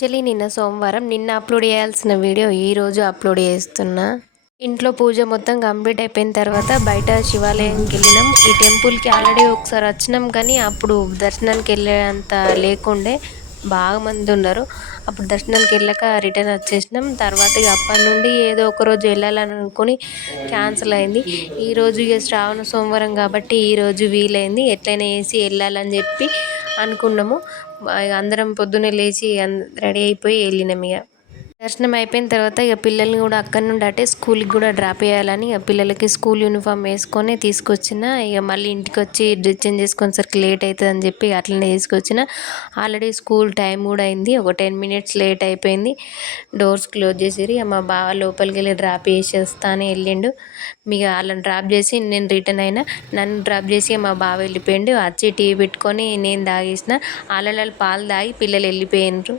Actually నిన్న సోమవారం. నిన్న అప్లోడ్ చేయాల్సిన వీడియో ఈరోజు అప్లోడ్ చేస్తున్నా. ఇంట్లో పూజ మొత్తం కంప్లీట్ అయిపోయిన తర్వాత బయట శివాలయంకి వెళ్ళినాం. ఈ టెంపుల్కి ఆల్రెడీ ఒకసారి వచ్చినాం, కానీ అప్పుడు దర్శనానికి వెళ్ళేంత లేకుండే, బాగా మంది ఉన్నారు. అప్పుడు దర్శనానికి వెళ్ళాక రిటర్న్ వచ్చేసినాం. తర్వాత ఇక అప్పటి నుండి ఏదో ఒక రోజు వెళ్ళాలని అనుకుని క్యాన్సిల్ అయింది. ఈరోజు ఇక శ్రావణ సోమవారం కాబట్టి ఈరోజు వీలైంది. ఎట్లయినా వేసి వెళ్ళాలని చెప్పి అనుకున్నాము. అందరం పొద్దున్నే లేచి రెడీ అయిపోయి వెళ్ళినాం. ఇక దర్శనం అయిపోయిన తర్వాత ఇక పిల్లల్ని కూడా అక్కడి నుండి అటే స్కూల్కి కూడా డ్రాప్ చేయాలని ఇక పిల్లలకి స్కూల్ యూనిఫామ్ వేసుకొని తీసుకొచ్చిన. ఇక మళ్ళీ ఇంటికి వచ్చి డ్రెస్ చేంజ్ చేసుకొనేసరికి లేట్ అవుతుంది అని చెప్పి అట్లనే తీసుకొచ్చిన. ఆల్రెడీ స్కూల్ టైం కూడా అయింది, ఒక 10 minutes లేట్ అయిపోయింది. డోర్స్ క్లోజ్ చేసిరి. మా బావ లోపలికి వెళ్ళి డ్రాప్ చేసి వస్తానే వెళ్ళిండు. మీకు వాళ్ళని డ్రాప్ చేసి నేను రిటర్న్ అయినా. నన్ను డ్రాప్ చేసి మా బావ వెళ్ళిపోయిండు. వచ్చి టీ పెట్టుకొని నేను తాగేసిన. వాళ్ళు పాలు తాగి పిల్లలు వెళ్ళిపోయినారు.